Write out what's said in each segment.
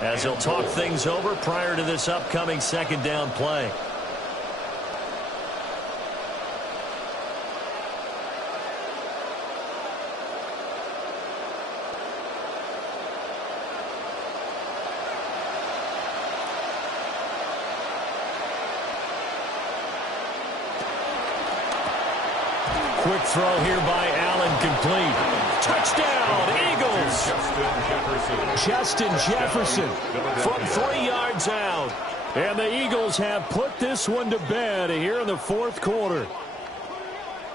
as he'll talk things over prior to this upcoming second down play. Quick throw here by Allen, complete. Touchdown, Eagles! Justin Jefferson from 3 yards out. And the Eagles have put this one to bed here in the fourth quarter.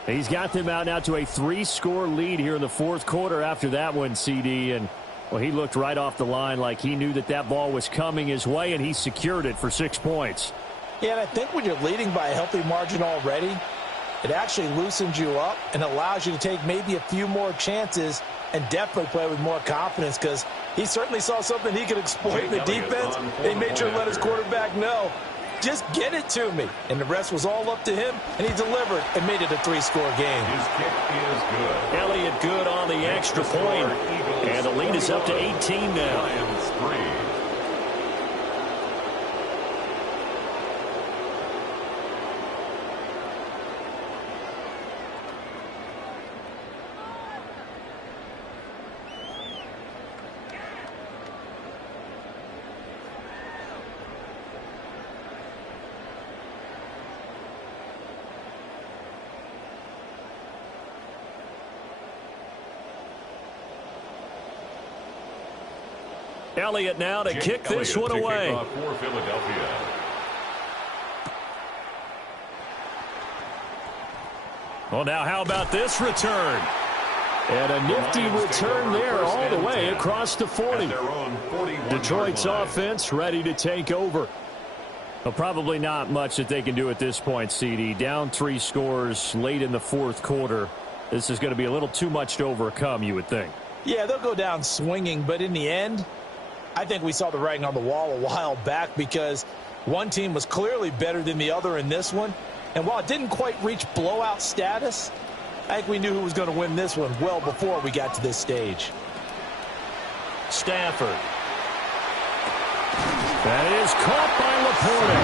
He's got them out now to a 3-score lead here in the fourth quarter after that one, CD. And, well, he looked right off the line like he knew that that ball was coming his way, and he secured it for 6 points. Yeah, and I think when you're leading by a healthy margin already, it actually loosens you up and allows you to take maybe a few more chances and definitely play with more confidence, because he certainly saw something he could exploit in the defense. He made sure to let his quarterback know, just get it to me. And the rest was all up to him, and he delivered and made it a 3-score game. His kick is good. Elliott good on the extra point. And the lead is up to 18 now. Lions 3. Elliott now to kick this one away. For Philadelphia. Well, now how about this return? And a nifty return there all the way across the 40. Detroit's offense ready to take over. Well, probably not much that they can do at this point, CD. Down 3 scores late in the fourth quarter. This is going to be a little too much to overcome, you would think. Yeah, they'll go down swinging, but in the end, I think we saw the writing on the wall a while back, because one team was clearly better than the other in this one. And while it didn't quite reach blowout status, I think we knew who was going to win this one well before we got to this stage. Stafford. That is caught by Laporta.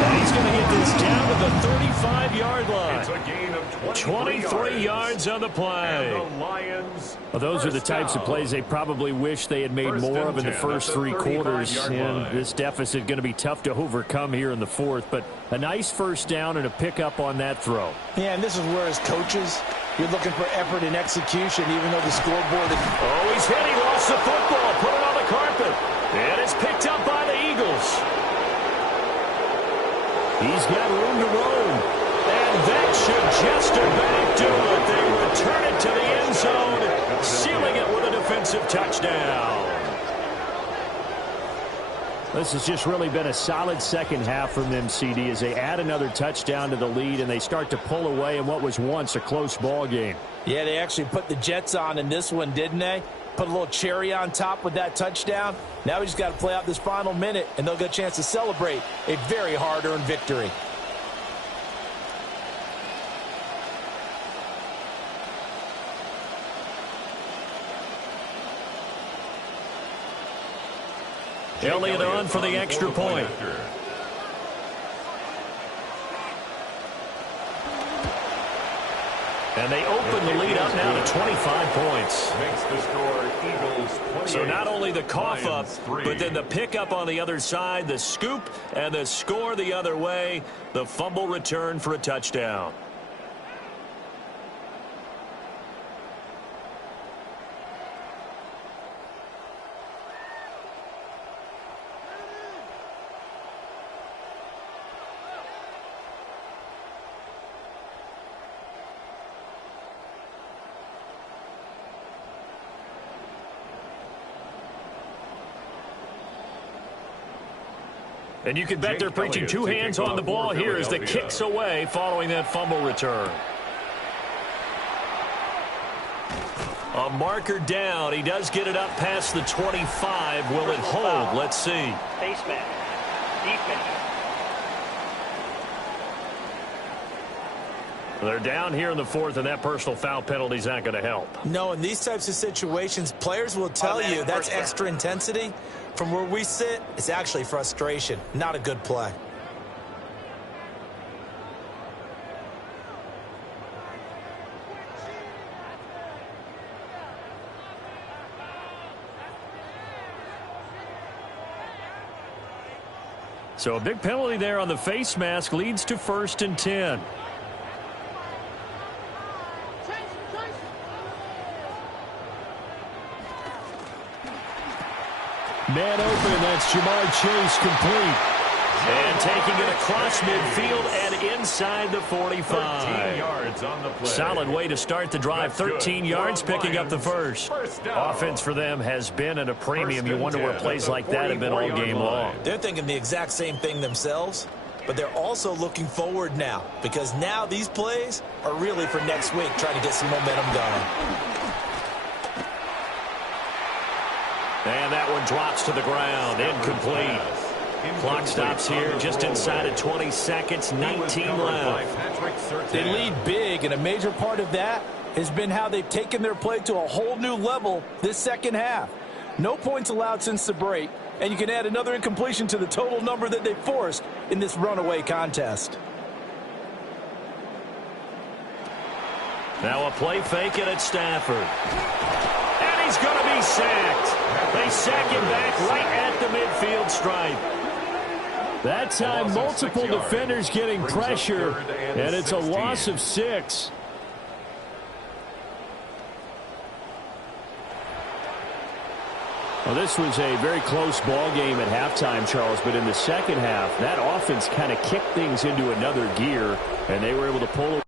And he's going to get this down to the 35-yard line. It's a gain of 23 yards on the play. And the Lions, well, those are the types of plays they probably wish they had made more of in the first 3 quarters. And this deficit going to be tough to overcome here in the fourth. But a nice first down and a pickup on that throw. Yeah, and this is where, as coaches, you're looking for effort and execution, even though the scoreboard is... Oh, he's hit. He lost the football. Put it on the carpet. And it's picked up by the Eagles. He's got room to roam. And that should just about do it. They return it to the end zone, sealing it with a defensive touchdown. This has just really been a solid second half from them, CD, as they add another touchdown to the lead and they start to pull away in what was once a close ball game. Yeah, they actually put the Jets on in this one, didn't they? Put a little cherry on top with that touchdown. Now we just got to play out this final minute, and they'll get a chance to celebrate a very hard-earned victory. Elliott on for the extra point. And they open the lead up now to 25 points. Makes the score Eagles 28. So not only the cough up, Lions 3. but then the pickup on the other side, the scoop, and the score the other way. The fumble return for a touchdown. And you can bet they're preaching 2 hands on the ball here as the kick's away following that fumble return. A marker down. He does get it up past the 25. Will it hold? Let's see. Face man. Defense. They're down here in the fourth, and that personal foul penalty is not going to help. No, in these types of situations, players will tell you that's extra intensity. From where we sit, it's actually frustration, not a good play. So a big penalty there on the face mask leads to 1st and 10. Man open, that's Jamar Chase complete. And taking it across midfield and inside the 45. 13 yards on the play. Solid way to start the drive. 13 yards, picking up the first. Offense for them has been at a premium. You wonder where plays like that have been all game long. They're thinking the exact same thing themselves, but they're also looking forward now, because now these plays are really for next week, trying to get some momentum going. And that one drops to the ground. Incomplete. Clock stops here just inside of 20 seconds, 19 left. They lead big, and a major part of that has been how they've taken their play to a whole new level this second half. No points allowed since the break, and you can add another incompletion to the total number that they forced in this runaway contest. Now a play fake it at Stafford. And he's going to be sacked. They sack him back right at the midfield stripe. That time, multiple defenders getting pressure, and it's a loss of 6. Well, this was a very close ball game at halftime, Charles, but in the second half, that offense kind of kicked things into another gear, and they were able to pull.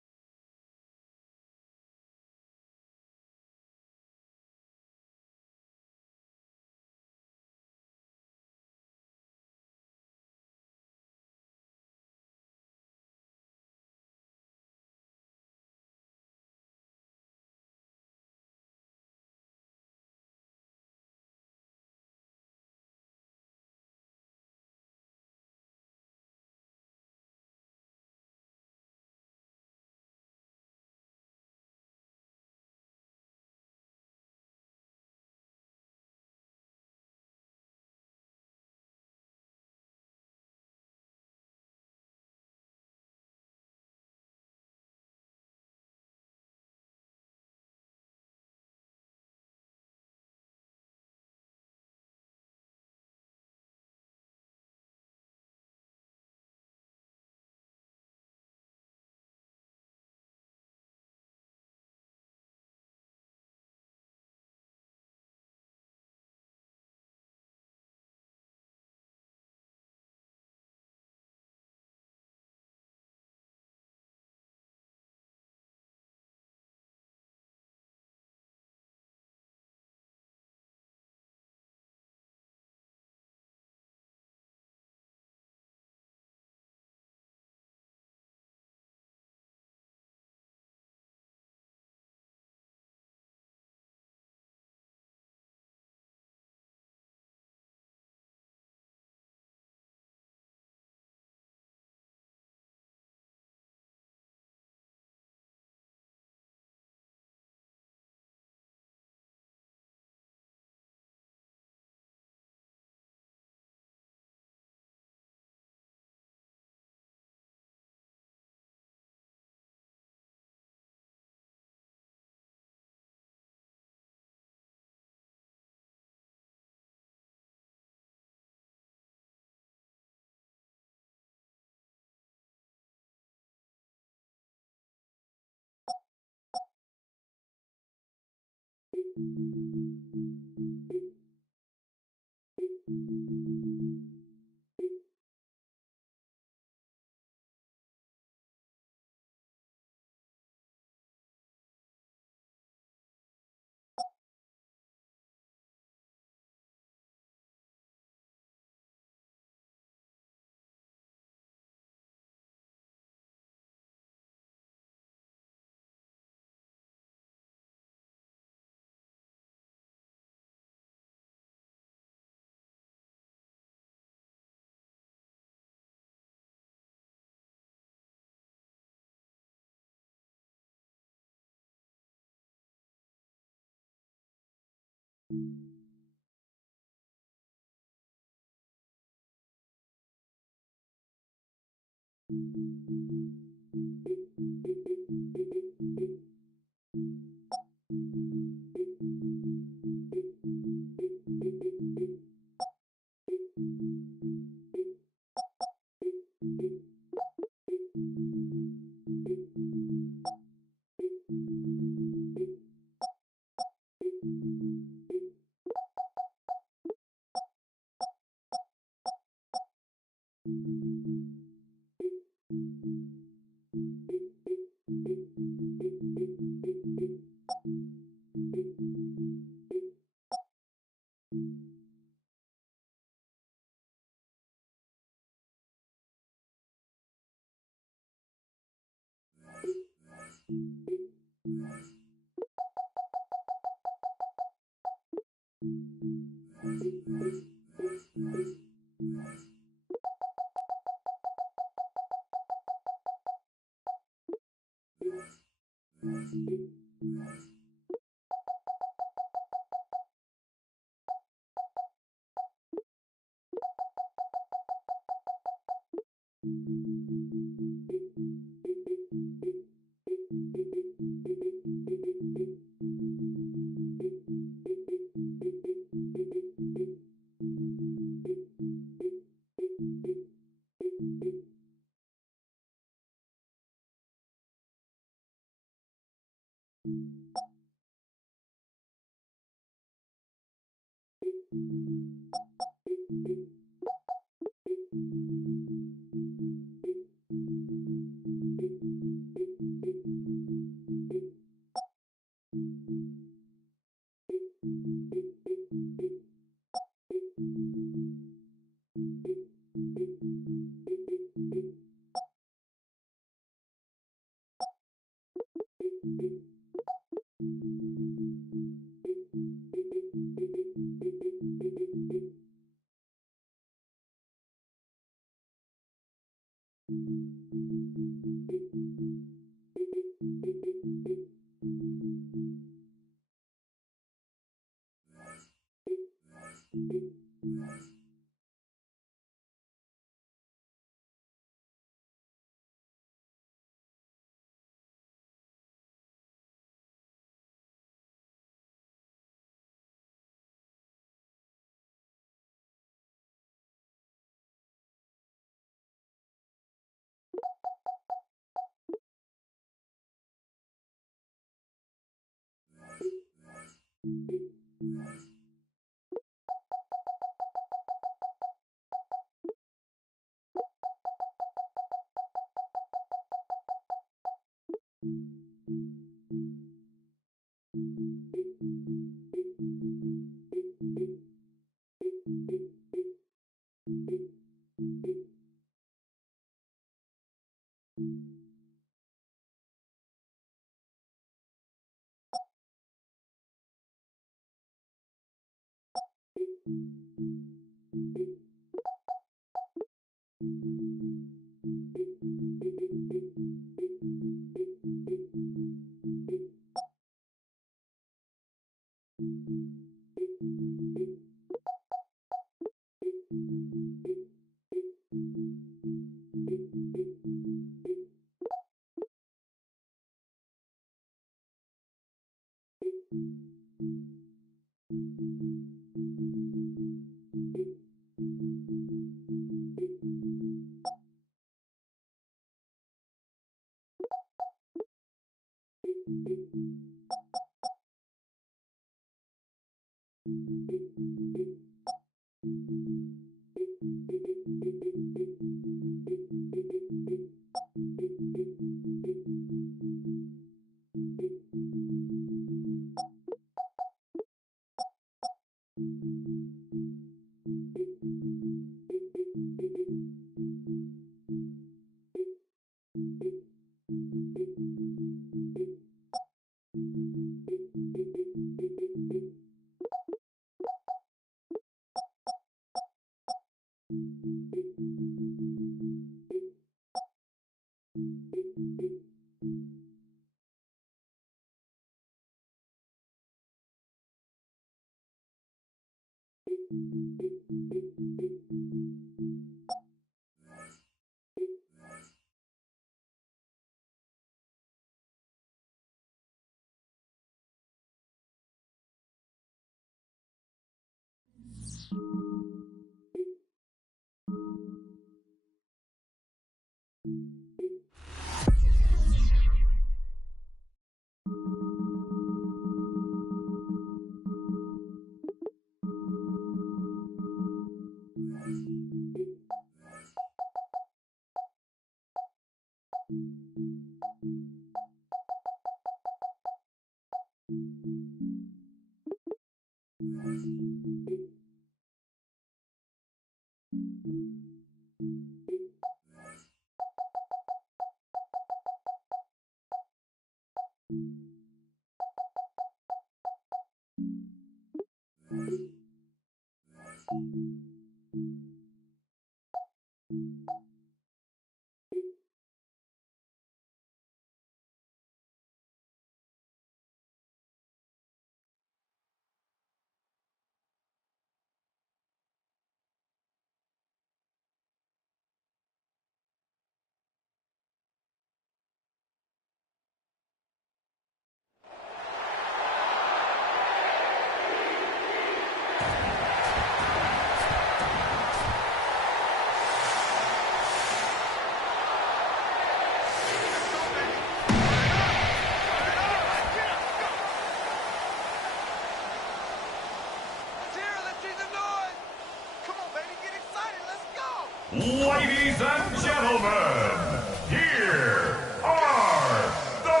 Ladies and gentlemen, here are the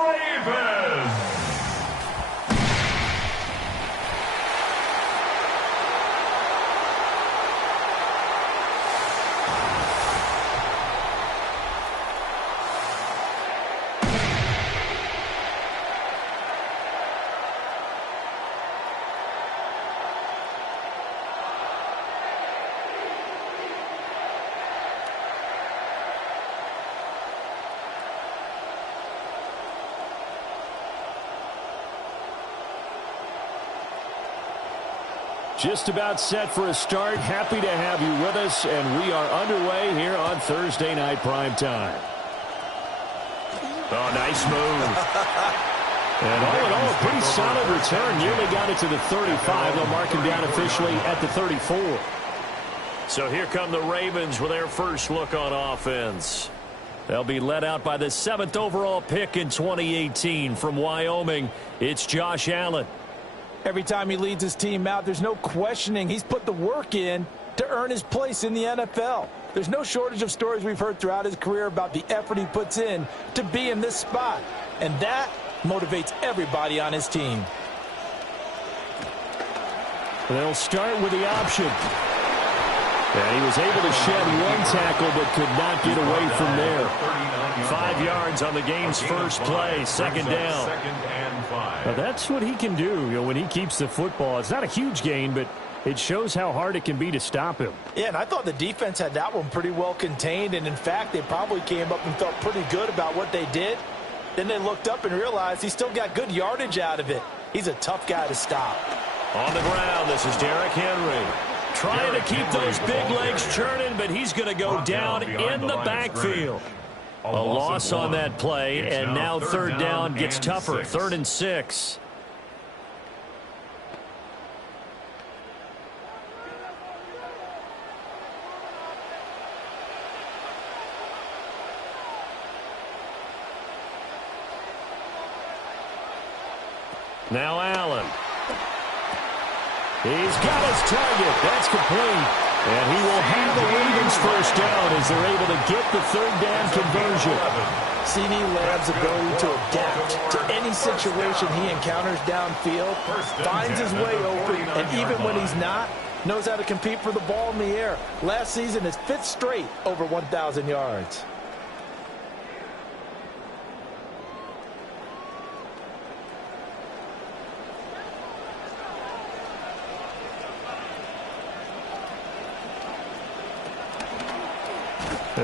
Ravens. Just about set for a start. Happy to have you with us, and we are underway here on Thursday Night Primetime. Oh, nice move. And all in all, a pretty solid return. Nearly got it to the 35. They'll mark him down officially at the 34. So here come the Ravens with their first look on offense. They'll be led out by the 7th overall pick in 2018 from Wyoming. It's Josh Allen. Every time he leads his team out, there's no questioning he's put the work in to earn his place in the NFL. There's no shortage of stories we've heard throughout his career about the effort he puts in to be in this spot. And that motivates everybody on his team. They'll start with the option. And he was able to shed one tackle but could not get away from there. 5 yards on the game's first play, second down. Now that's what he can do, when he keeps the football. It's not a huge gain, but it shows how hard it can be to stop him. Yeah, and I thought the defense had that one pretty well contained, and in fact, they probably came up and felt pretty good about what they did. Then they looked up and realized he still got good yardage out of it. He's a tough guy to stop. On the ground, this is Derrick Henry. Trying to keep those big legs churning, but he's going to go down in the backfield. A loss on that play, and now third down gets tougher. 3rd and 6. Now Allen. He's got his target. That's complete. And he will have the Ravens first down as they're able to get the third down conversion. CeeDee Lamb's ability to adapt to any situation he encounters downfield, finds his way open, and even when he's not, knows how to compete for the ball in the air. Last season, his 5th straight over 1,000 yards.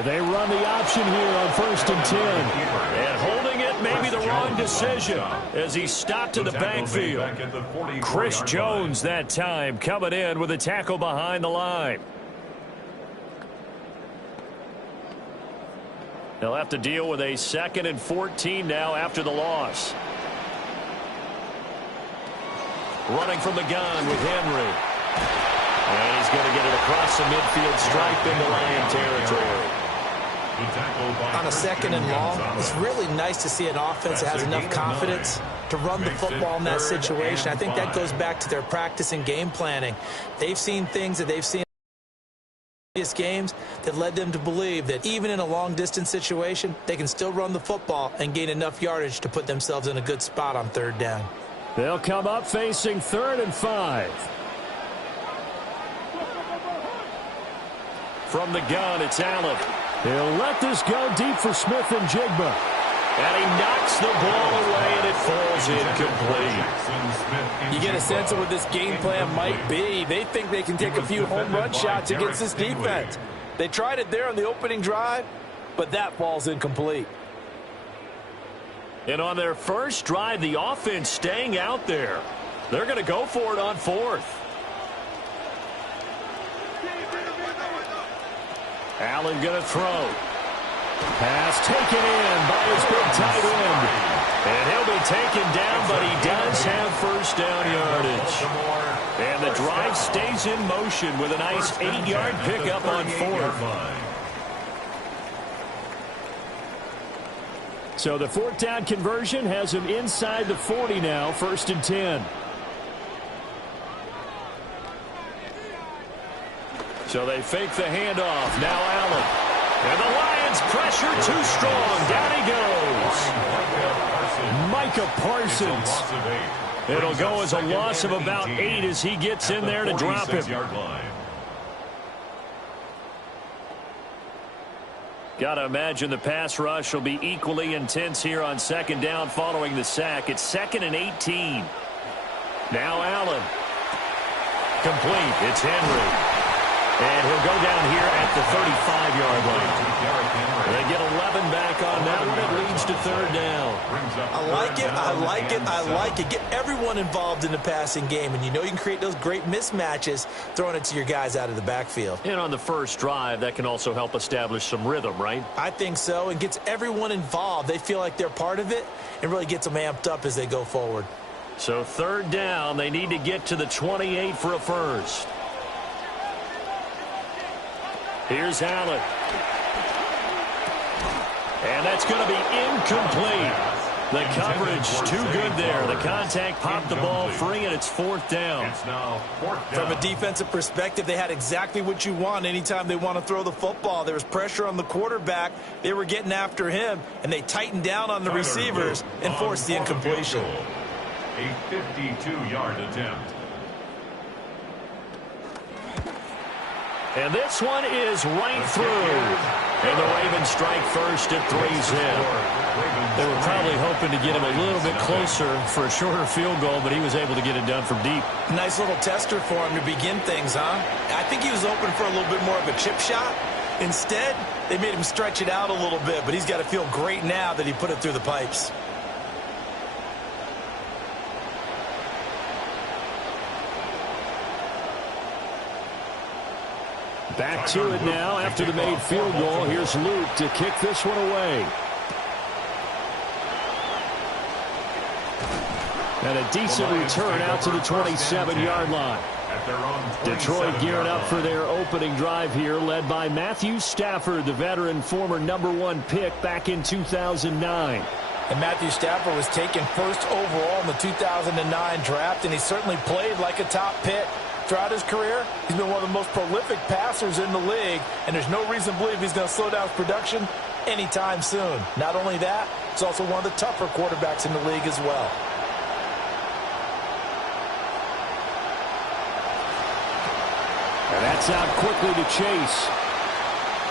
They run the option here on 1st and 10. And holding it may be the wrong decision as he stopped in the backfield. Chris Jones that time coming in with a tackle behind the line. They'll have to deal with a 2nd and 14 now after the loss. Running from the gun with Henry. And he's going to get it across the midfield stripe into Lion territory. On a 2nd and long, it's really nice to see an offense that has enough confidence to run the football in that situation. I think that goes back to their practice and game planning. They've seen things that they've seen in previous games that led them to believe that even in a long-distance situation, they can still run the football and gain enough yardage to put themselves in a good spot on 3rd down. They'll come up facing 3rd and 5. From the gun, it's Allen. He'll let this go deep for Smith and Jigba. And he knocks the ball away, and it falls incomplete. You get a sense of what this game plan might be. They think they can take a few home run shots against this defense. They tried it there on the opening drive, but that falls incomplete. And on their first drive, the offense staying out there. They're going to go for it on 4th. Allen going to throw. Pass taken in by his big tight end. And he'll be taken down, but he does have first down yardage. And the drive stays in motion with a nice 8-yard pickup on 4th. So the 4th down conversion has him inside the 40 now, 1st and 10. So they fake the handoff. Now Allen. And the Lions pressure too strong. Down he goes. Micah Parsons. It'll go as a loss of about 8 as he gets in there to drop him. Got to imagine the pass rush will be equally intense here on 2nd down following the sack. It's 2nd and 18. Now Allen. Complete. It's Henry. And he'll go down here at the 35-yard line. They get 11 back on that one. It leads to 3rd down. I like it. I like it. I like it. Get everyone involved in the passing game, and you know you can create those great mismatches throwing it to your guys out of the backfield. And on the first drive, that can also help establish some rhythm, right? I think so, and gets everyone involved. They feel like they're part of it and really gets them amped up as they go forward. So 3rd down, they need to get to the 28 for a first. Here's Allen. And that's going to be incomplete. The coverage too good there. The contact popped the ball free, and it's 4th down. From a defensive perspective, they had exactly what you want anytime they want to throw the football. There was pressure on the quarterback. They were getting after him, and they tightened down on the receivers and forced the incompletion. A 52-yard attempt. And this one is right through. And the Ravens strike first at 3 zip. They were probably hoping to get him a little bit closer for a shorter field goal, but he was able to get it done from deep. Nice little tester for him to begin things, huh? I think he was open for a little bit more of a chip shot. Instead, they made him stretch it out a little bit, but he's got to feel great now that he put it through the pipes. Back to it now after the made field goal. Here's Luke to kick this one away. And a decent return out to the 27-yard line. Detroit gearing up for their opening drive here, led by Matthew Stafford, the veteran former #1 pick back in 2009. And Matthew Stafford was taken first overall in the 2009 draft, and he certainly played like a top pick. throughout his career, he's been one of the most prolific passers in the league, and there's no reason to believe he's going to slow down his production anytime soon. Not only that, he's also one of the tougher quarterbacks in the league as well. And that's out quickly to Chase.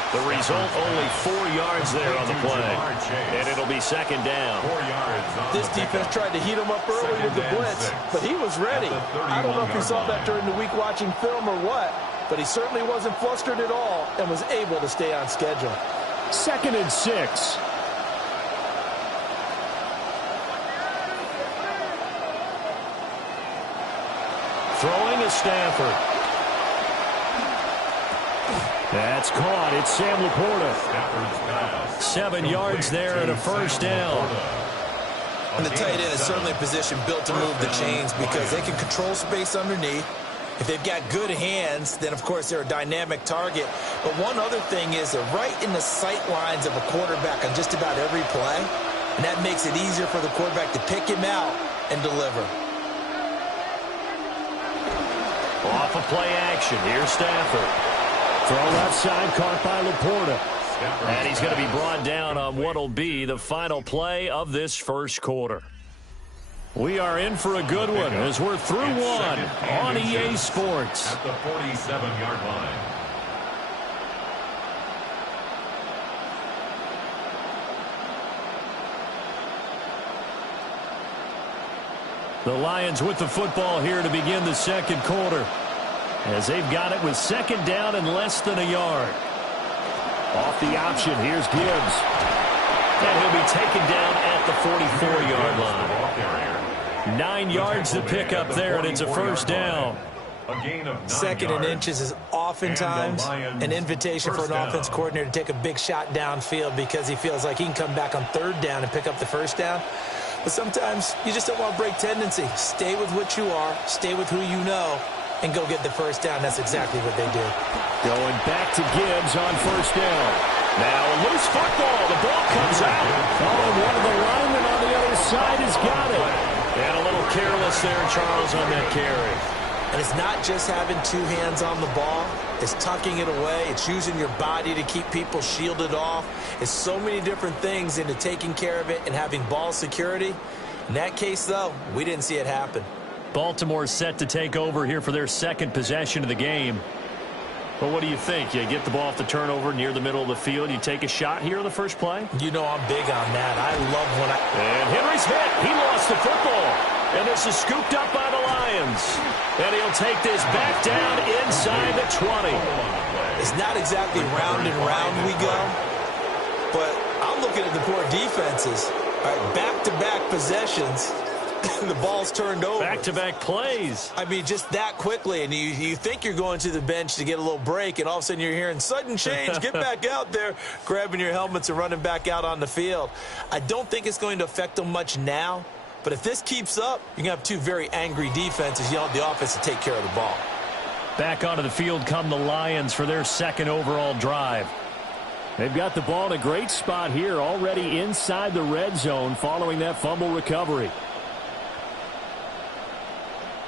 The result, only 4 yards there on the play. And it'll be second down. 4 yards. This defense tried to heat him up early with the blitz, but he was ready. I don't know if you saw that during the week watching film or what, but he certainly wasn't flustered at all and was able to stay on schedule. 2nd and 6. Throwing is Stafford. That's caught. It's Sam Laporta. 7 yards there and a first down. And the tight end is certainly a position built to move the chains because they can control space underneath. If they've got good hands, then, of course, they're a dynamic target. But one other thing is they're right in the sight lines of a quarterback on just about every play, and that makes it easier for the quarterback to pick him out and deliver. Off of play action. Here's Stafford. Throw left side, caught by Laporta. And he's going to be brought down on what will be the final play of this first quarter. We are in for a good one as we're through one on EA Sports. At the 47-yard line. The Lions with the football here to begin the second quarter, as they've got it with second down and less than a yard. Off the option, here's Gibbs. And he'll be taken down at the 44-yard line. 9 yards to pick up there, and it's a first down. Second and inches is oftentimes an invitation for an offense coordinator to take a big shot downfield because he feels like he can come back on third down and pick up the first down. But sometimes you just don't want to break tendency. Stay with what you are, stay with who you know, and go get the first down. That's exactly what they do. Going back to Gibbs on first down. Now a loose football. The ball comes out. Oh, one of the linemen on the other side has got it. And a little careless there, Charles, on that carry. And it's not just having two hands on the ball. It's tucking it away. It's using your body to keep people shielded off. It's so many different things into taking care of it and having ball security. In that case, though, we didn't see it happen. Baltimore set to take over here for their second possession of the game. Well, what do you think? You get the ball off the turnover near the middle of the field. You take a shot here on the first play? You know I'm big on that. I love when And Henry's hit. He lost the football. And this is scooped up by the Lions. And he'll take this back down inside the 20. It's not exactly round and round we go, but I'm looking at the poor defenses. All right, back-to-back possessions. The ball's turned over. Back-to-back plays. I mean, just that quickly, and you think you're going to the bench to get a little break, and all of a sudden you're hearing sudden change, get back out there, grabbing your helmets and running back out on the field. I don't think it's going to affect them much now, but if this keeps up, you're going to have two very angry defenses yelling at the offense to take care of the ball. Back onto the field come the Lions for their second overall drive. They've got the ball in a great spot here, already inside the red zone following that fumble recovery.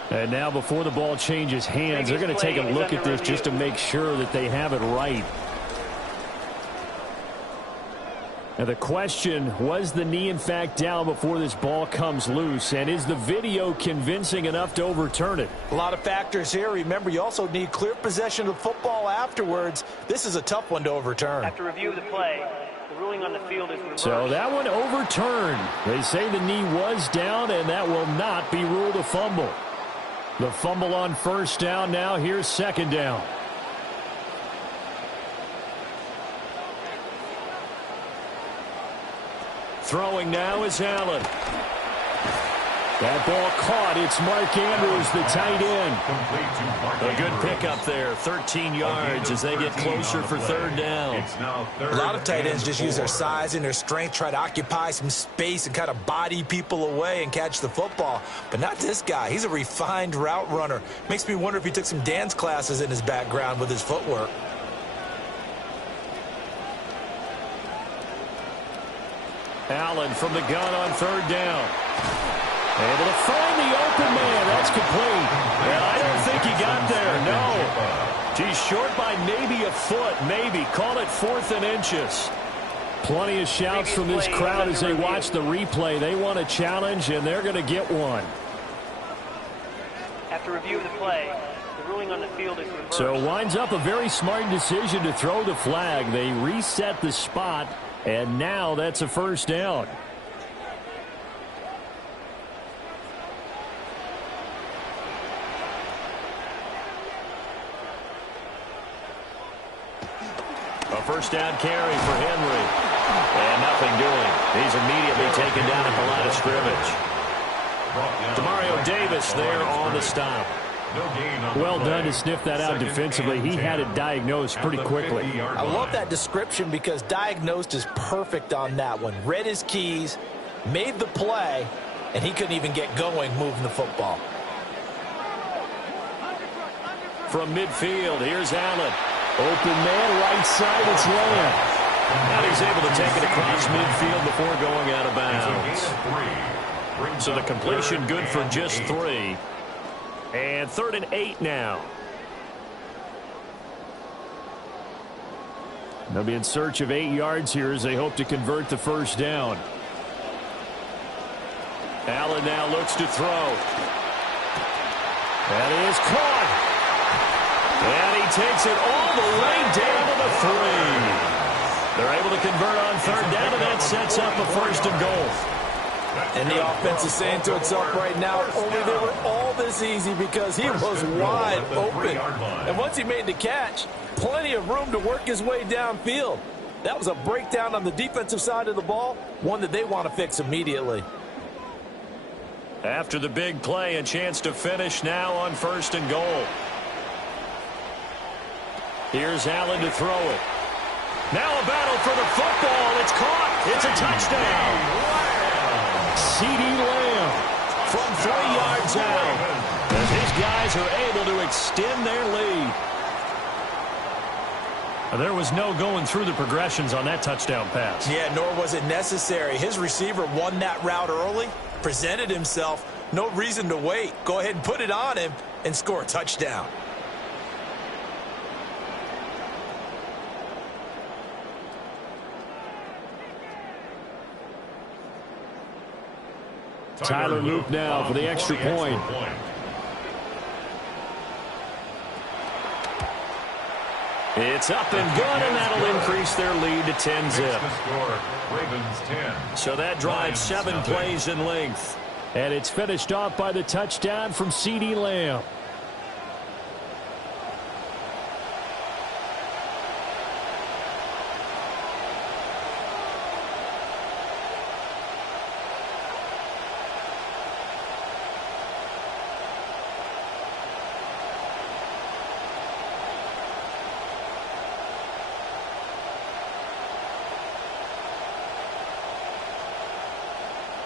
And now before the ball changes hands, they're going to take a look at this just to make sure that they have it right. Now the question, was the knee in fact down before this ball comes loose? And is the video convincing enough to overturn it? A lot of factors here. Remember, you also need clear possession of the football afterwards. This is a tough one to overturn. After review of the play, the ruling on the field is reversed. So that one overturned. They say the knee was down, and that will not be ruled a fumble. The fumble on first down now. Here's second down. Throwing now is Allen. That ball caught. It's Mark Andrews, the tight end. A good pickup there. 13 yards as they get closer for third down. A lot of tight ends just use their size and their strength, try to occupy some space and kind of body people away and catch the football. But not this guy. He's a refined route runner. Makes me wonder if he took some dance classes in his background with his footwork. Allen from the gun on third down. Able to find the open man. That's complete. And I don't think he got there. He's short by maybe a foot, maybe. Call it 4th and inches. Plenty of shouts from this crowd as they watch the replay. They want a challenge, and they're going to get one. After review of the play, the ruling on the field is reversed. So it winds up a very smart decision to throw the flag. They reset the spot, and now that's a first down. A first down carry for Henry. And nothing doing. He's immediately taken down at the line of scrimmage. Demario Davis there on the stop. Well done to sniff that out defensively. He had it diagnosed pretty quickly. I love that description because diagnosed is perfect on that one. Read his keys, made the play, and he couldn't even get going moving the football. From midfield, here's Allen. Open man, right side, it's Lamb. And he's able to take it across midfield before going out of bounds. So the completion good for just 3. And 3rd and 8 now. They'll be in search of 8 yards here as they hope to convert the first down. Allen now looks to throw. That is caught. And he takes it all the way down to the 3. They're able to convert on 3rd down, and that sets up a 1st and goal. And the offense is saying to itself right now, only they were all this easy because he was wide open. And once he made the catch, plenty of room to work his way downfield. That was a breakdown on the defensive side of the ball, one that they want to fix immediately. After the big play, a chance to finish now on 1st and goal. Here's Allen to throw it. Now a battle for the football. It's caught. It's a touchdown. CeeDee Lamb from 3 yards out. As these guys are able to extend their lead. There was no going through the progressions on that touchdown pass. Yeah, nor was it necessary. His receiver won that route early, presented himself. No reason to wait. Go ahead and put it on him and score a touchdown. Tyler Luke now for the extra point. It's up and good, and that'll increase their lead to 10-zip. So that drives 7 plays in length. And it's finished off by the touchdown from CeeDee Lamb.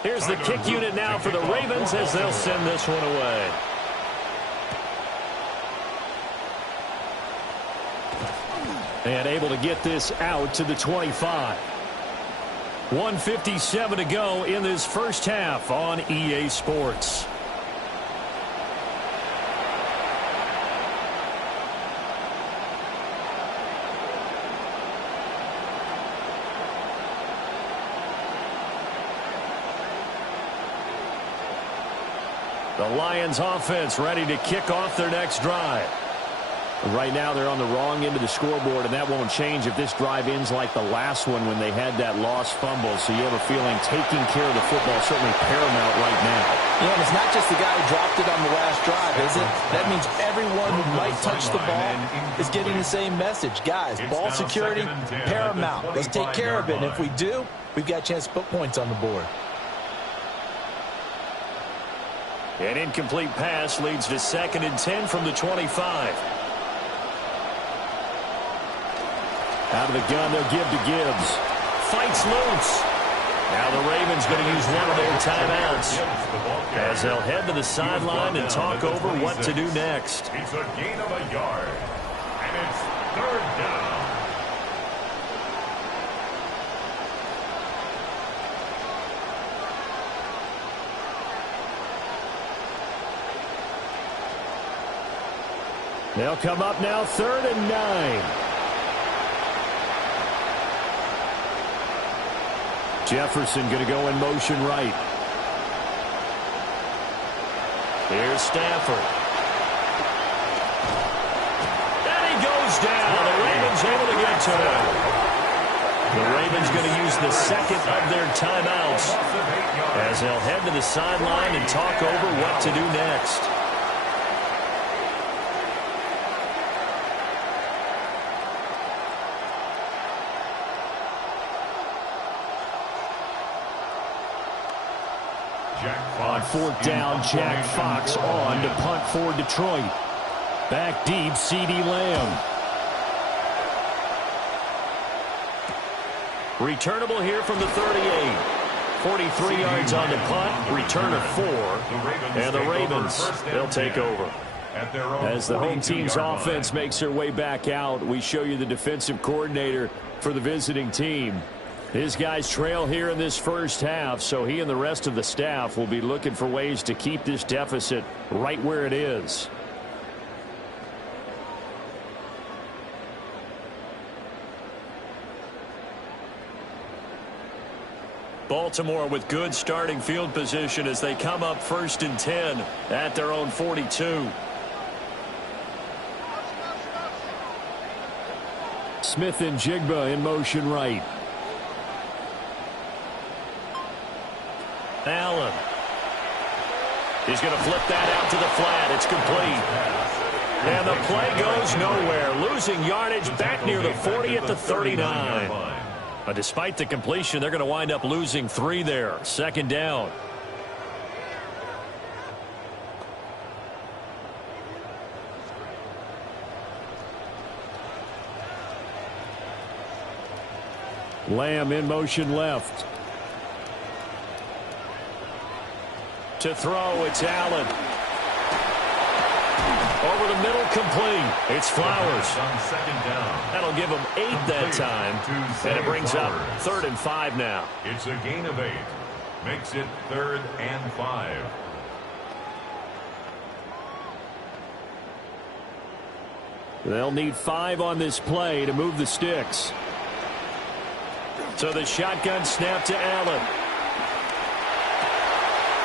Here's the kick unit now for the Ravens as they'll send this one away. And able to get this out to the 25. 1:57 to go in this first half on EA Sports. The Lions offense ready to kick off their next drive. Right now they're on the wrong end of the scoreboard, and that won't change if this drive ends like the last one when they had that lost fumble. So you have a feeling taking care of the football is certainly paramount right now. Yeah, and it's not just the guy who dropped it on the last drive, is it? That means everyone who might touch the ball is getting the same message. Guys, ball security, paramount. Let's take care of it. And if we do, we've got a chance to put points on the board. An incomplete pass leads to 2nd and 10 from the 25. Out of the gun, they'll give to Gibbs. Fights loose. Now the Ravens going to use one of their timeouts as they'll head to the sideline and talk over what to do next. It's a gain of a yard, and it's 3rd down. They'll come up now 3rd and 9. Jefferson going to go in motion right. Here's Stafford. And he goes down. The Ravens able to get to him. The Ravens going to use the second of their timeouts as they'll head to the sideline and talk over what to do next. On 4th down, Jack Fox on to punt for Detroit. Back deep, CeeDee Lamb. Returnable here from the 38. 43 yards on the punt, return of 4. And the Ravens, they'll take over. As the home team's offense makes their way back out, we show you the defensive coordinator for the visiting team. His guys trail here in this first half, so he and the rest of the staff will be looking for ways to keep this deficit right where it is. Baltimore with good starting field position as they come up 1st and 10 at their own 42. Smith and Jigba in motion right. Allen. He's going to flip that out to the flat. It's complete. And the play goes nowhere. Losing yardage back near the 40 at the 39. But despite the completion, they're going to wind up losing 3 there. 2nd down. Lamb in motion left. To throw, it's Allen. Over the middle, complete. It's Flowers. That'll give him 8 that time. And it brings up 3rd and 5 now. It's a gain of 8. Makes it 3rd and 5. They'll need 5 on this play to move the sticks. So the shotgun snap to Allen.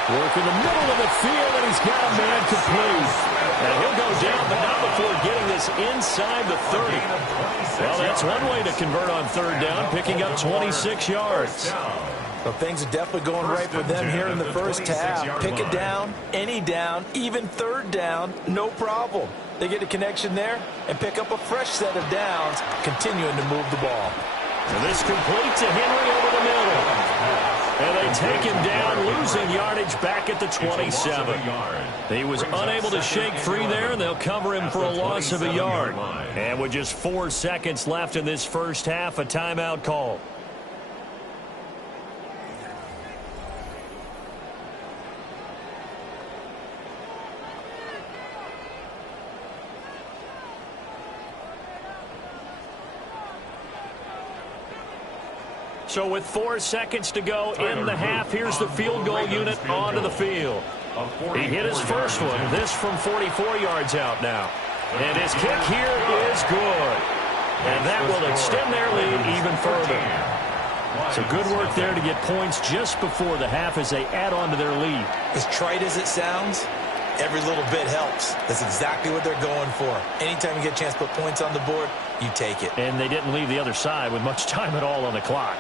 Work in the middle of the field, and he's got a man complete. And he'll go down, but not before getting this inside the 30. Well, that's one way to convert on 3rd down, picking up 26 yards. Well, things are definitely going right for them here in the first half. Pick it down, any down, even 3rd down, no problem. They get a connection there and pick up a fresh set of downs, continuing to move the ball. And this complete to Henry over the middle. And they take him down, losing yardage back at the 27. He was unable to shake free there, and they'll cover him for a loss of a yard. And with just 4 seconds left in this first half, a timeout call. So with 4 seconds to go in the half, here's the field goal unit onto the field. He hit his first one, this from 44 yards out now. And his kick here is good. And that will extend their lead even further. So good work there to get points just before the half as they add on to their lead. As trite as it sounds, every little bit helps. That's exactly what they're going for. Anytime you get a chance to put points on the board, you take it. And they didn't leave the other side with much time at all on the clock.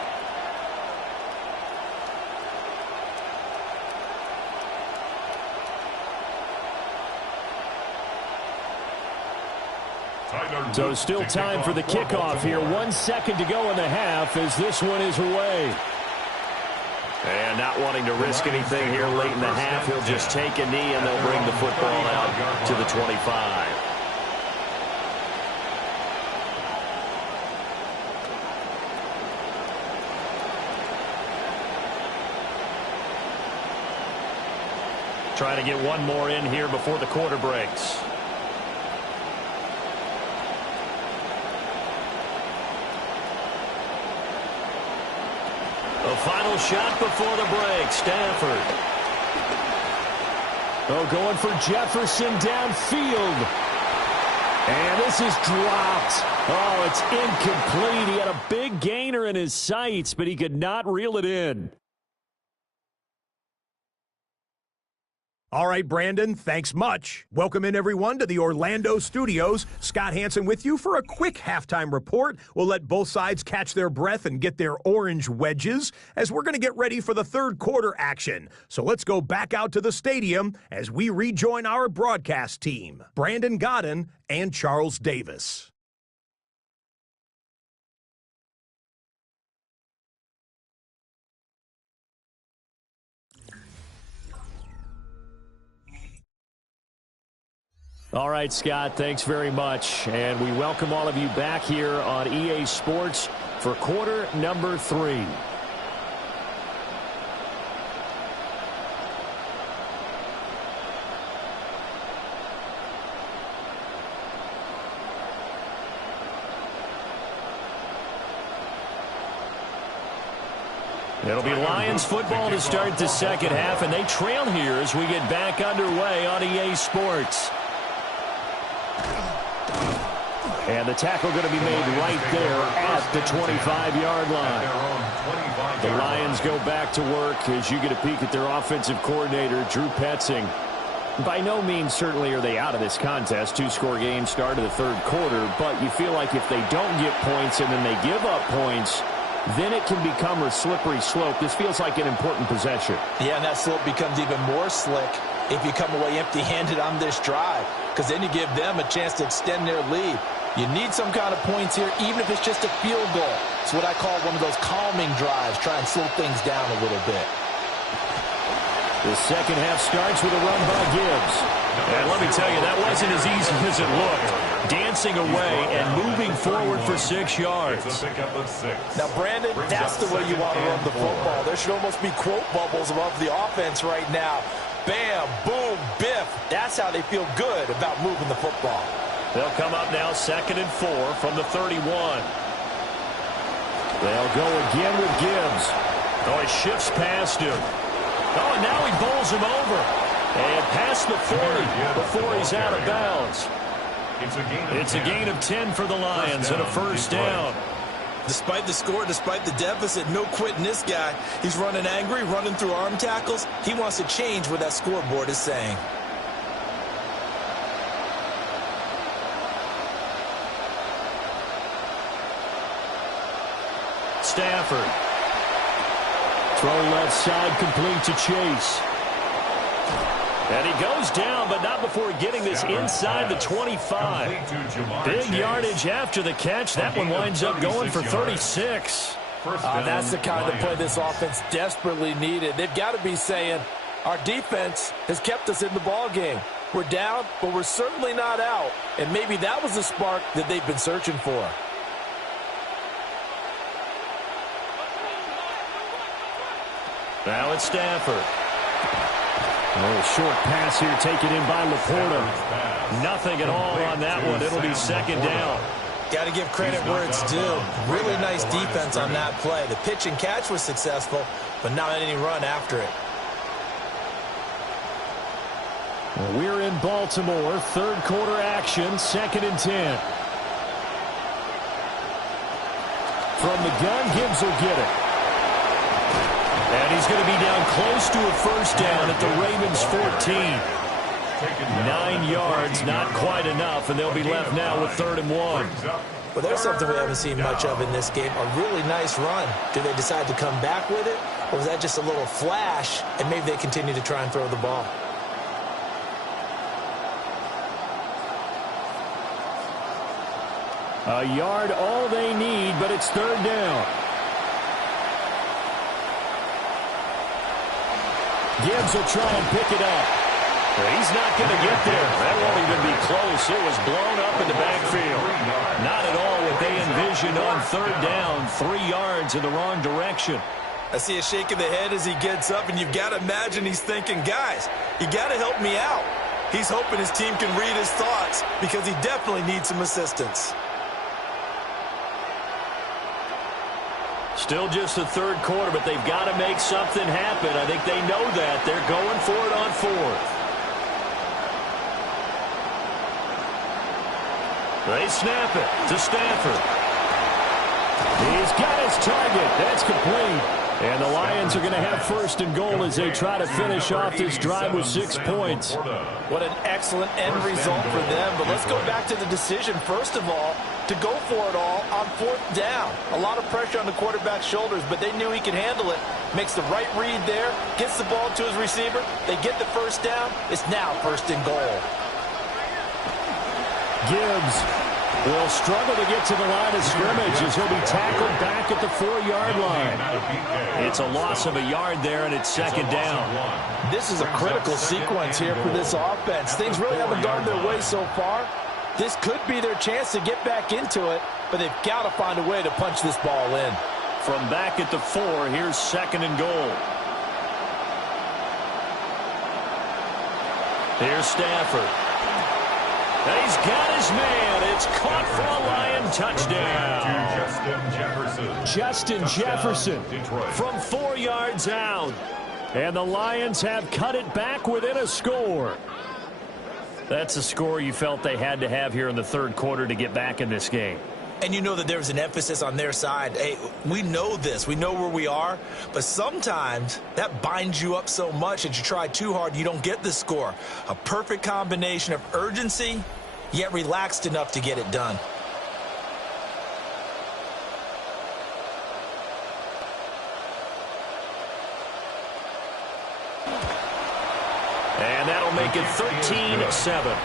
So still time for the kickoff here. 1 second to go in the half as this one is away. And not wanting to risk anything here late in the half, he'll just take a knee and they'll bring the football out to the 25. Trying to get one more in here before the quarter breaks. The final shot before the break, Stafford. Oh, going for Jefferson downfield. And this is dropped. Oh, it's incomplete. He had a big gainer in his sights, but he could not reel it in. All right, Brandon, thanks much. Welcome in, everyone, to the Orlando studios. Scott Hansen with you for a quick halftime report. We'll let both sides catch their breath and get their orange wedges as we're going to get ready for the third quarter action. So let's go back out to the stadium as we rejoin our broadcast team, Brandon Godden and Charles Davis. All right, Scott, thanks very much. And we welcome all of you back here on EA Sports for quarter number 3. It'll be Lions football to start the second half, and they trail here as we get back underway on EA Sports. And the tackle going to be made right there at the 25-yard line. The Lions go back to work as you get a peek at their offensive coordinator, Drew Petzing. By no means certainly are they out of this contest. 2-score game start of the third quarter, but you feel like if they don't get points and then they give up points, then it can become a slippery slope. This feels like an important possession. Yeah, and that slope becomes even more slick if you come away empty-handed on this drive, because then you give them a chance to extend their lead. You need some kind of points here, even if it's just a field goal. It's what I call one of those calming drives. Try and slow things down a little bit. The second half starts with a run by Gibbs. And let me tell you, that wasn't as easy as it looked. Dancing away and moving forward for 6 yards. Now, Brandon, that's the way you want to run the football. There should almost be quote bubbles above the offense right now. Bam, boom, biff. That's how they feel good about moving the football. They'll come up now 2nd and 4 from the 31. They'll go again with Gibbs. Oh, he shifts past him. Oh, and now he bowls him over. And past the 40 before he's out of bounds. It's a gain of 10 for the Lions and a first down. Despite the score, despite the deficit, no quitting this guy. He's running angry, running through arm tackles. He wants to change what that scoreboard is saying. Stafford. Throw left side complete to Chase. And he goes down, but not before getting this inside the 25. Big yardage after the catch. That one winds up going for 36. That's the kind of play this offense desperately needed. They've got to be saying, our defense has kept us in the ball game. We're down, but we're certainly not out. And maybe that was the spark that they've been searching for. Now it's Stafford. A little short pass here taken in by Laporta. Nothing at all on that one. It'll be second down. Got to give credit where it's due. Really nice defense on that play. The pitch and catch was successful, but not any run after it. Well, we're in Baltimore. Third quarter action, 2nd and 10. From the gun, Gibbs will get it. And he's going to be down close to a first down at the Ravens 14. 9 yards, not quite enough, and they'll be left now with 3rd and 1. Well, there's something we haven't seen much of in this game, a really nice run. Do they decide to come back with it, or was that just a little flash, and maybe they continue to try and throw the ball? A yard, all they need, but it's 3rd down. Gibbs will try and pick it up. He's not going to get there. That won't even be close. It was blown up in the backfield. Not at all what they envisioned on 3rd down. 3 yards in the wrong direction. I see a shake of the head as he gets up, and you've got to imagine he's thinking, guys, you got to help me out. He's hoping his team can read his thoughts because he definitely needs some assistance. Still just the third quarter, but they've got to make something happen. I think they know that. They're going for it on 4th. They snap it to Stafford. He's got his target. That's complete. And the Lions are going to have first and goal as they try to finish off this drive with 6 points. What an excellent end result for them. But let's go back to the decision, first of all, to go for it all on 4th down. A lot of pressure on the quarterback's shoulders, but they knew he could handle it. Makes the right read there, gets the ball to his receiver. They get the first down. It's now first and goal. Gibbs will struggle to get to the line of scrimmage as he'll be tackled back at the 4-yard line. It's a loss of a yard there, and it's second down. This is a critical sequence here for this offense. Things really haven't gone their way so far. This could be their chance to get back into it, but they've got to find a way to punch this ball in. From back at the 4, here's second and goal. Here's Stafford. He's got his man. It's caught for a Lion touchdown. Justin Jefferson from 4 yards out. And the Lions have cut it back within a score. That's a score you felt they had to have here in the third quarter to get back in this game. And you know that there's an emphasis on their side. Hey, we know this. We know where we are. But sometimes that binds you up so much that you try too hard, you don't get the score. A perfect combination of urgency, yet relaxed enough to get it done. And that'll make it 13-7.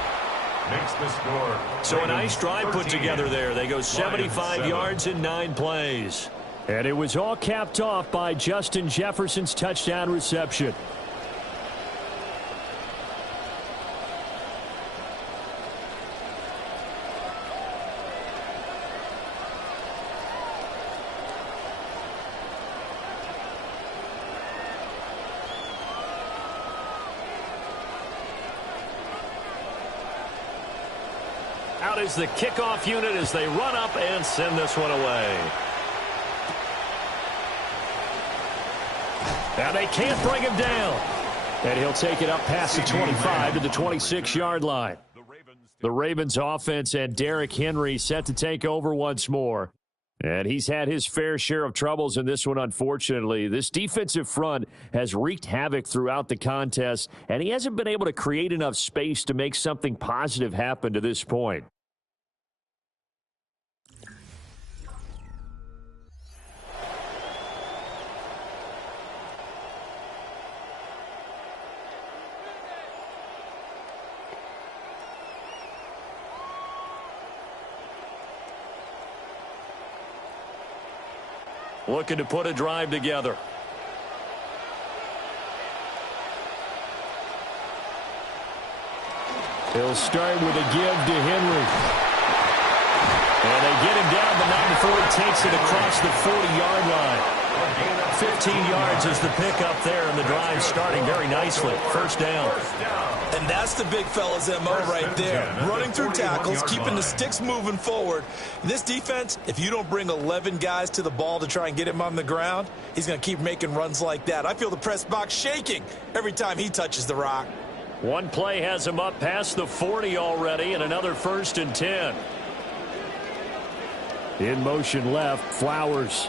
Makes the score. So a nice drive put together there. They go 75 yards in 9 plays. And it was all capped off by Justin Jefferson's touchdown reception. Out is the kickoff unit as they run up and send this one away. Now they can't bring him down. And he'll take it up past the 25 to the 26-yard line. The Ravens offense and Derrick Henry set to take over once more. And he's had his fair share of troubles in this one, unfortunately. This defensive front has wreaked havoc throughout the contest, and he hasn't been able to create enough space to make something positive happen to this point. Looking to put a drive together. He'll start with a give to Henry. And they get him down, but not before he takes it across the 40-yard line. 15 yards is the pickup there, and the drive starting very nicely. First down. And that's the big fella's MO right there. Running through tackles, keeping the sticks moving forward. This defense, if you don't bring 11 guys to the ball to try and get him on the ground, he's going to keep making runs like that. I feel the press box shaking every time he touches the rock. One play has him up past the 40 already, and another 1st and 10. In motion left, Flowers.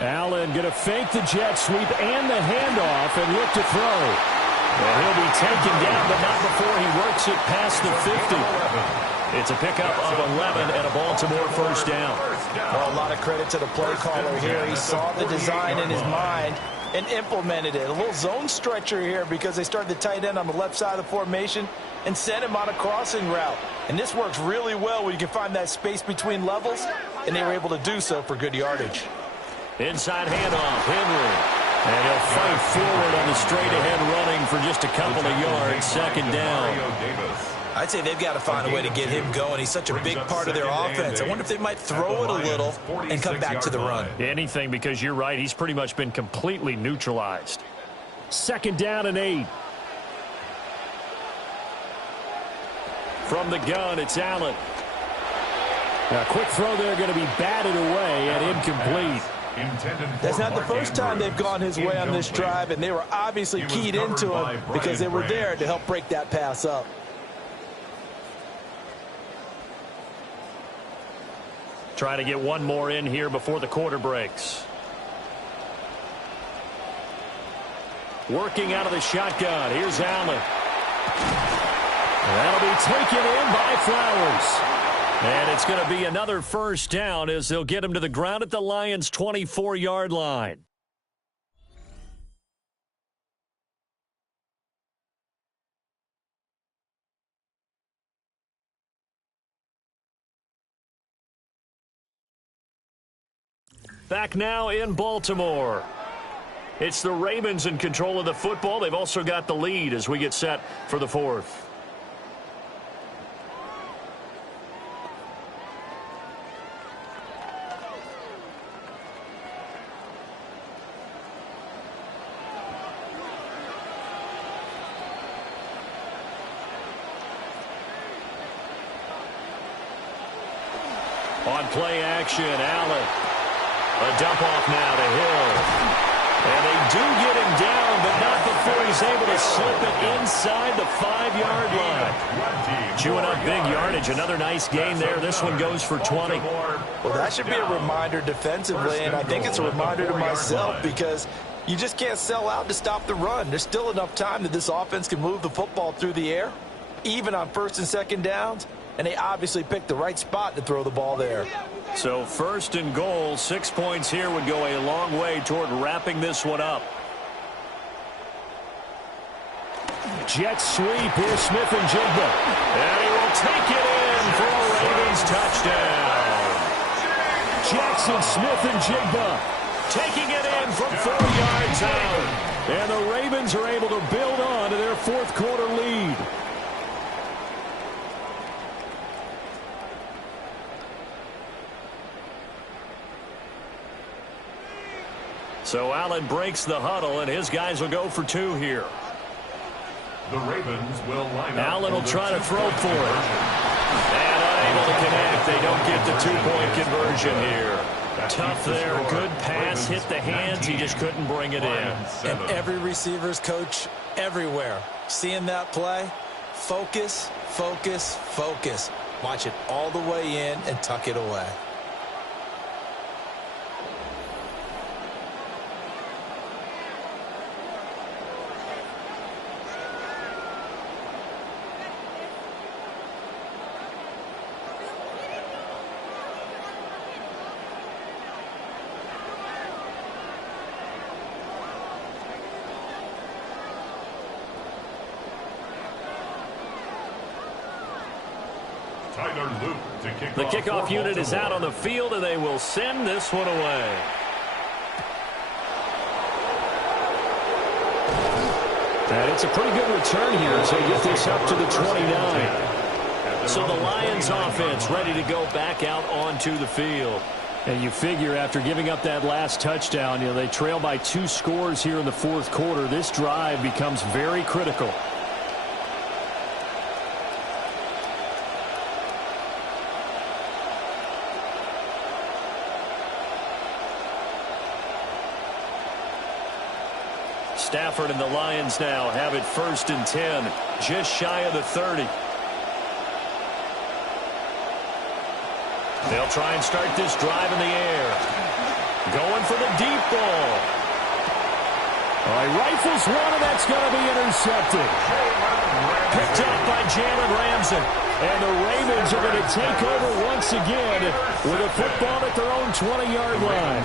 Allen going to fake the jet sweep and the handoff and look to throw. And he'll be taken down, but not before he works it past the 50. It's a pickup of 11 and a Baltimore first down. Well, a lot of credit to the play caller here. He saw the design in his mind and implemented it. A little zone stretcher here because they started the tight end on the left side of the formation and sent him on a crossing route. And this works really well when you can find that space between levels, and they were able to do so for good yardage. Inside handoff, Henry. And he'll fight forward on the straight-ahead running for just a couple of yards. Second down. I'd say they've got to find a way to get him going. He's such a big part of their offense. I wonder if they might throw it a little and come back to the run. Anything, because you're right. He's pretty much been completely neutralized. Second down and 8. From the gun, it's Allen. A quick throw there going to be batted away and incomplete. That's not the first time they've gone his way on this drive, and they were obviously keyed into him because they were there to help break that pass up. Trying to get one more in here before the quarter breaks. Working out of the shotgun. Here's Allen. That'll be taken in by Flowers. And it's going to be another first down as they'll get him to the ground at the Lions' 24-yard line. Back now in Baltimore. It's the Ravens in control of the football. They've also got the lead as we get set for the fourth. On play action, Allen. A dump off now to Hill. And they do get him down, but not before he's able to slip it inside the 5-yard line. Chewing up big yardage. Another nice gain there. This one goes for 20. Well, that should be a reminder defensively, and I think it's a reminder to myself because you just can't sell out to stop the run. There's still enough time that this offense can move the football through the air, even on first and second downs, and they obviously picked the right spot to throw the ball there. So first and goal, 6 points here would go a long way toward wrapping this one up. Jet sweep here, Smith-Njigba. And he will take it in for a Ravens touchdown. Jackson Smith-Njigba taking it in from 4 yards out. And the Ravens are able to build on to their fourth quarter lead. So Allen breaks the huddle, and his guys will go for 2 here. The Ravens will line up. Allen will try to throw for it. And unable to connect. They don't get the 2-point conversion here. Tough there. Good pass. Hit the hands. He just couldn't bring it in. And every receiver's coach everywhere. Seeing that play, focus, focus, focus. Watch it all the way in and tuck it away. The kickoff unit is out on the field, and they will send this one away. And it's a pretty good return here as they get this up to the 29. So the Lions offense ready to go back out onto the field. And you figure after giving up that last touchdown, they trail by 2 scores here in the fourth quarter. This drive becomes very critical. Stafford and the Lions now have it 1st and 10, just shy of the 30. They'll try and start this drive in the air. Going for the deep ball. All right, rifles one, and that's going to be intercepted. Picked up by Jalen Ramsey. And the Ravens are going to take over once again with a football at their own 20-yard line.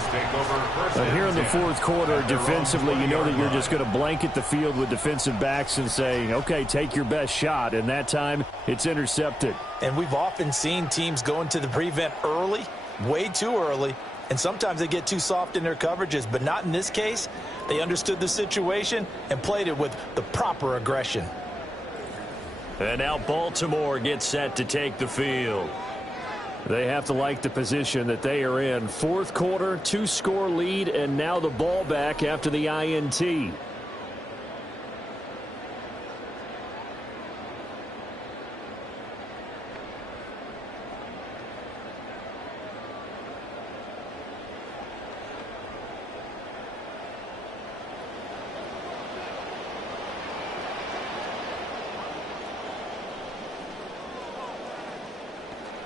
But here in the fourth quarter, defensively, you know that you're just going to blanket the field with defensive backs and say, okay, take your best shot. And that time, it's intercepted. And we've often seen teams go into the prevent early, way too early, and sometimes they get too soft in their coverages. But not in this case. They understood the situation and played it with the proper aggression. And now Baltimore gets set to take the field. They have to like the position that they are in. Fourth quarter, 2-score lead, and now the ball back after the INT.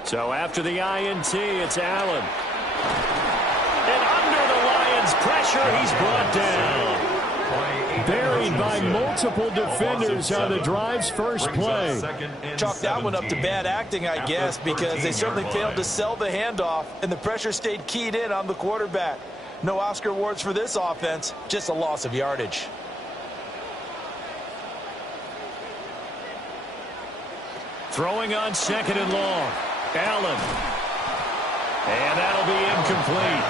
So after the INT, it's Allen. And under the Lions' pressure, he's brought down. Buried by multiple defenders on the drive's first play. Chalk that one up to bad acting, I guess, because they certainly failed to sell the handoff, and the pressure stayed keyed in on the quarterback. No Oscar awards for this offense, just a loss of yardage. Throwing on 2nd and long. Allen. And that'll be incomplete.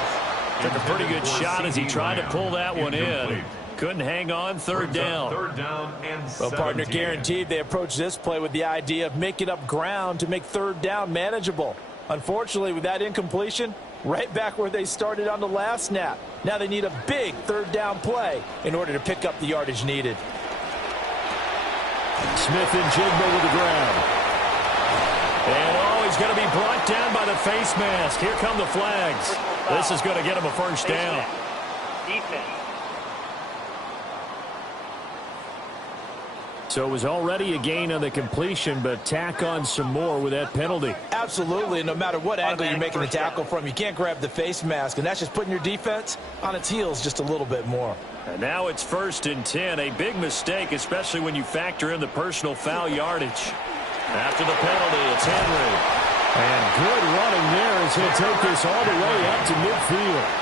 Took a pretty good shot as he tried to pull that one in. Couldn't hang on. 3rd down. Well, partner, guaranteed they approached this play with the idea of making up ground to make 3rd down manageable. Unfortunately, with that incompletion, right back where they started on the last snap. Now they need a big 3rd down play in order to pick up the yardage needed. Smith and Jigba with the grab. And he's going to be brought down by the face mask. Here come the flags. This is going to get him a 1st down. Defense. So it was already a gain on the completion, but tack on some more with that penalty. Absolutely, and no matter what angle you're making the tackle from, you can't grab the face mask, and that's just putting your defense on its heels just a little bit more. And now it's 1st and 10, a big mistake, especially when you factor in the personal foul yardage. After the penalty, it's Henry. And good running there as he'll take this all the way up to midfield.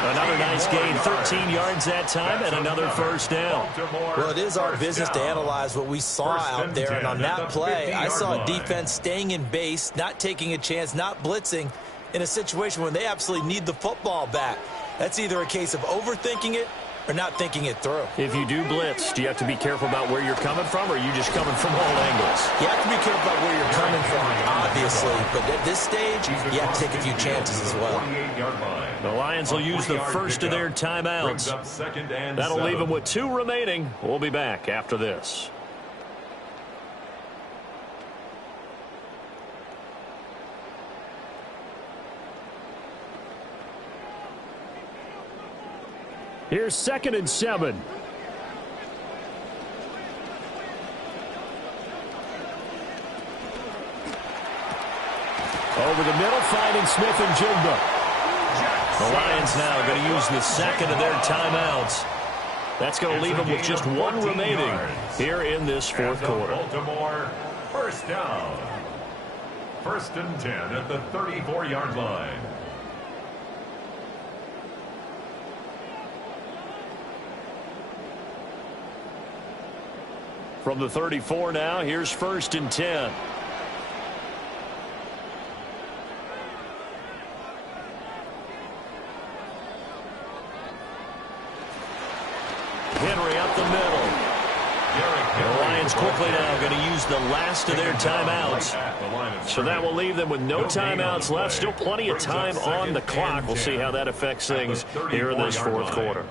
Another nice gain, 13 yards that time, and another 1st down. Well, it is our business to analyze what we saw out there, and on that play, I saw a defense staying in base, not taking a chance, not blitzing, in a situation when they absolutely need the football back. That's either a case of overthinking it or not thinking it through. If you do blitz, do you have to be careful about where you're coming from, or are you just coming from all angles? You have to be careful about where you're coming from, obviously, but at this stage, you have to take a few chances as well. The Lions will use the first of their timeouts. That'll leave them with 2 remaining. We'll be back after this. Here's 2nd and 7. Over the middle, finding Smith and Jigba. The Lions now going to use the 2nd of their timeouts. That's going to leave them with just 1 remaining here in this 4th quarter. Baltimore, 1st down. 1st and 10 at the 34-yard line. From the 34 now, here's 1st and 10. Henry up the middle. The Lions quickly now going to use the last of their timeouts. So that will leave them with no timeouts left. Still plenty of time on the clock. We'll see how that affects things here in this 4th quarter.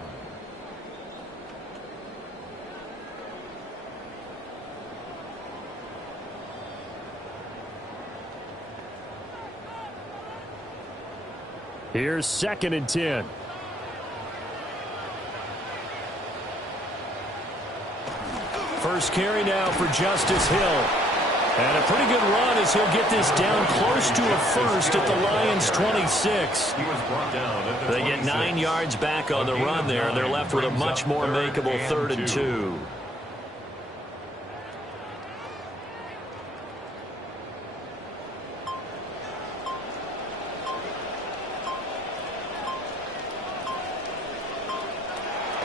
Here's 2nd and 10. First carry now for Justice Hill. And a pretty good run as he'll get this down close to a 1st at the Lions' 26. They get 9 yards back on the run there. They're left with a much more makeable 3rd and 2.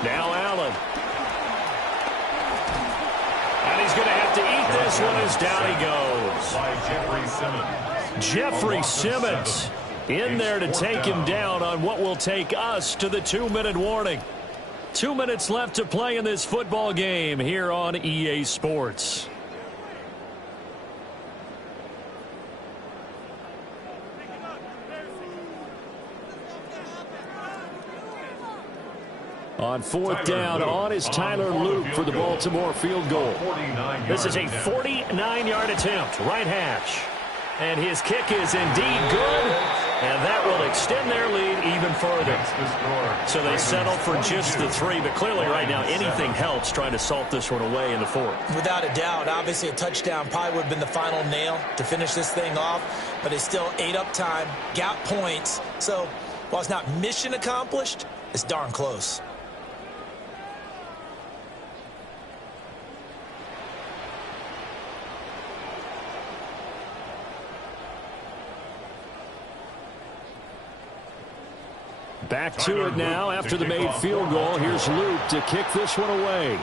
Now Allen. And he's going to have to eat this one as down he goes. Jeffrey Simmons in there to take him down on what will take us to the 2-minute warning. 2 minutes left to play in this football game here on EA Sports. On 4th down, on is Tyler Luke for the Baltimore field goal. This is a 49-yard attempt, right hash. And his kick is indeed good. And that will extend their lead even further. So they settle for just the 3, but clearly right now anything helps trying to salt this one away in the 4th. Without a doubt, obviously a touchdown probably would have been the final nail to finish this thing off, but it's still ate up time, got points. So while it's not mission accomplished, it's darn close. Back to it now after the made field goal. Here's Luke to kick this one away.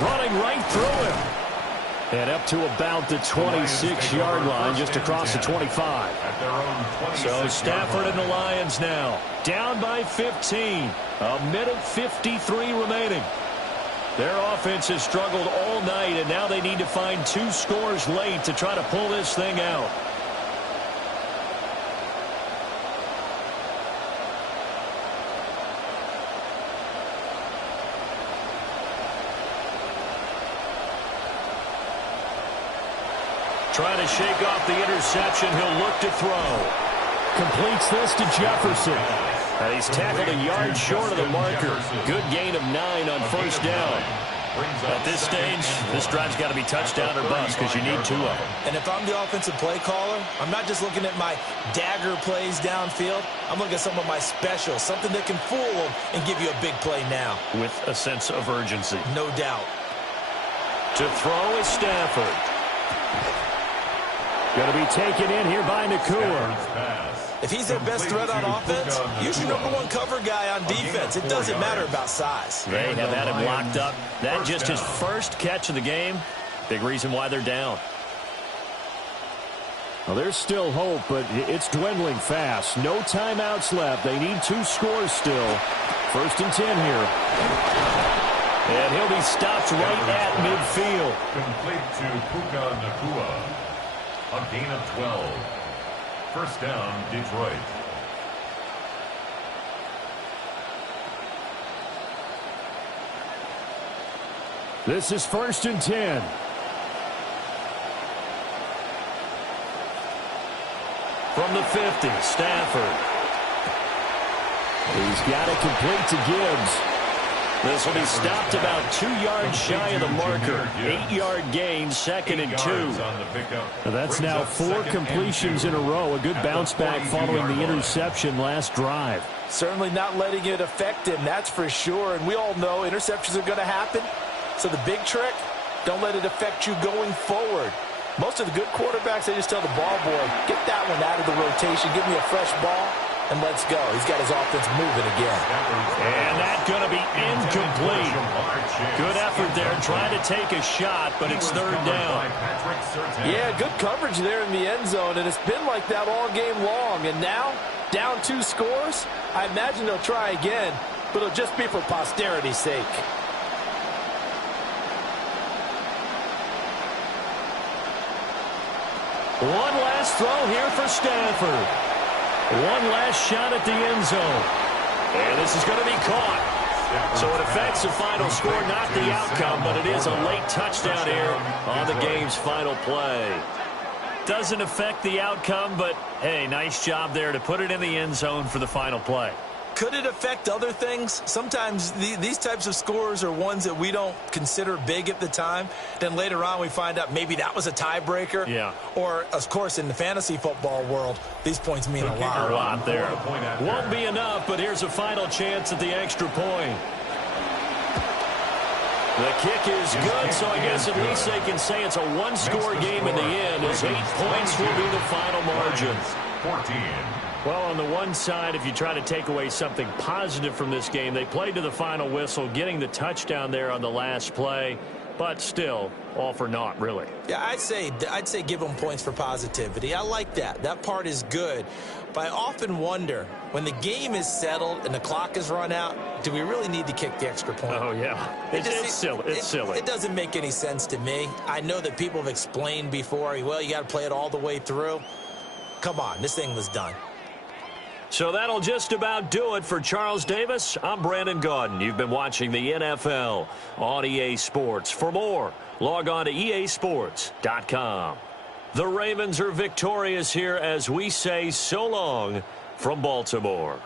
Running right through him. And up to about the 26-yard line, just across the 25. So Stafford and the Lions now down by 15. A minute 53 remaining. Their offense has struggled all night, and now they need to find 2 scores late to try to pull this thing out. Trying to shake off the interception. He'll look to throw. Completes this to Jefferson. And he's tackled a yard short of the marker. Good gain of 9 on first down. At this stage, this drive's got to be touchdown or bust because you need 2 of them. And if I'm the offensive play caller, I'm not just looking at my dagger plays downfield. I'm looking at some of my specials, something that can fool them and give you a big play now. With a sense of urgency. No doubt. To throw is Stafford. Going to be taken in here by Nakua. If he's their best threat on offense, use your #1 cover guy on defense. It doesn't matter about size. They have had him locked up. That just his first catch of the game. Big reason why they're down. Well, there's still hope, but it's dwindling fast. No timeouts left. They need 2 scores still. 1st and 10 here. And he'll be stopped right at midfield. Complete to Puka Nakua. A gain of 12. First down, Detroit. This is 1st and 10. From the 50, Stafford. He's got it complete to Gibbs. This will be stopped about 2 yards shy of the marker. 8-yard gain, 2nd and 2. That's now 4 completions in a row. A good bounce back following the interception last drive. Certainly not letting it affect him, that's for sure. And we all know interceptions are going to happen. So the big trick, don't let it affect you going forward. Most of the good quarterbacks, they just tell the ball boy, get that one out of the rotation, give me a fresh ball, and let's go. He's got his offense moving again. And that's going to be incomplete. Good effort there, trying to take a shot, but it's 3rd down. Yeah, good coverage there in the end zone, and it's been like that all game long. And now, down 2 scores, I imagine they'll try again, but it'll just be for posterity's sake. One last throw here for Stafford. One last shot at the end zone. And this is going to be caught. So it affects the final score, not the outcome, but it is a late touchdown here on the game's final play. Doesn't affect the outcome, but, hey, nice job there to put it in the end zone for the final play. Could it affect other things? Sometimes these types of scores are ones that we don't consider big at the time. Then later on we find out maybe that was a tiebreaker. Yeah. Or, of course, in the fantasy football world, these points mean a lot. A lot there. Won't be enough, but here's a final chance at the extra point. The kick is good, so I guess at least they can say it's a 1-score game in the end, as 8 points will be the final margin. 14. Well, on the one side, if you try to take away something positive from this game, they played to the final whistle, getting the touchdown there on the last play, but still, all for naught, really. Yeah, I'd say give them points for positivity. I like that. That part is good. But I often wonder, when the game is settled and the clock is run out, do we really need to kick the extra point? Oh, yeah. It's silly. It's silly. It doesn't make any sense to me. I know that people have explained before, well, you got to play it all the way through. Come on, this thing was done. So that'll just about do it for Charles Davis. I'm Brandon Gaudin. You've been watching the NFL on EA Sports. For more, log on to easports.com. The Ravens are victorious here as we say so long from Baltimore.